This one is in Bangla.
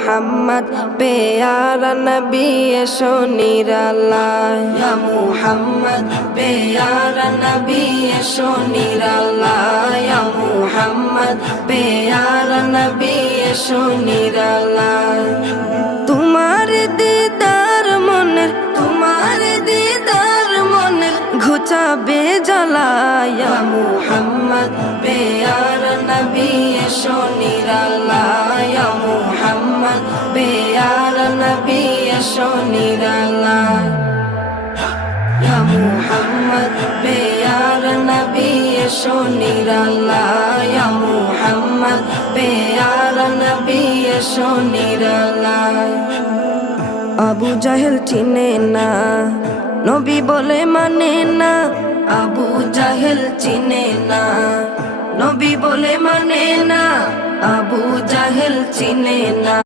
মুহাম্মদ প্যারা নবী এসো নিরালায়, ইয়া মুহাম্মদ প্যারা নবী এসো নিরালায়, ইয়া মুহাম্মদ প্যারা নবী এসো নিরালায়। তোমার দিদার মনের, তোমার দিদার মনের ঘুচাবে জ্বালায়, ইয়া মুহাম্মদ প্যারা নবী এসো নিরালায়, ইয়া মুহাম্মদ প্যারা নবী এসো নিরালায়, ইয়া মুহাম্মদ প্যারা নবী এসো নিরালায়, ইয়া মুহাম্মদ প্যারা নবী এসো নিরালায়। আবু জাহেল চিনে না, নবী বলে মানে না, আবু জাহেল চিনে না, নবী বলে মানে না, আবু জাহেল চিনে না।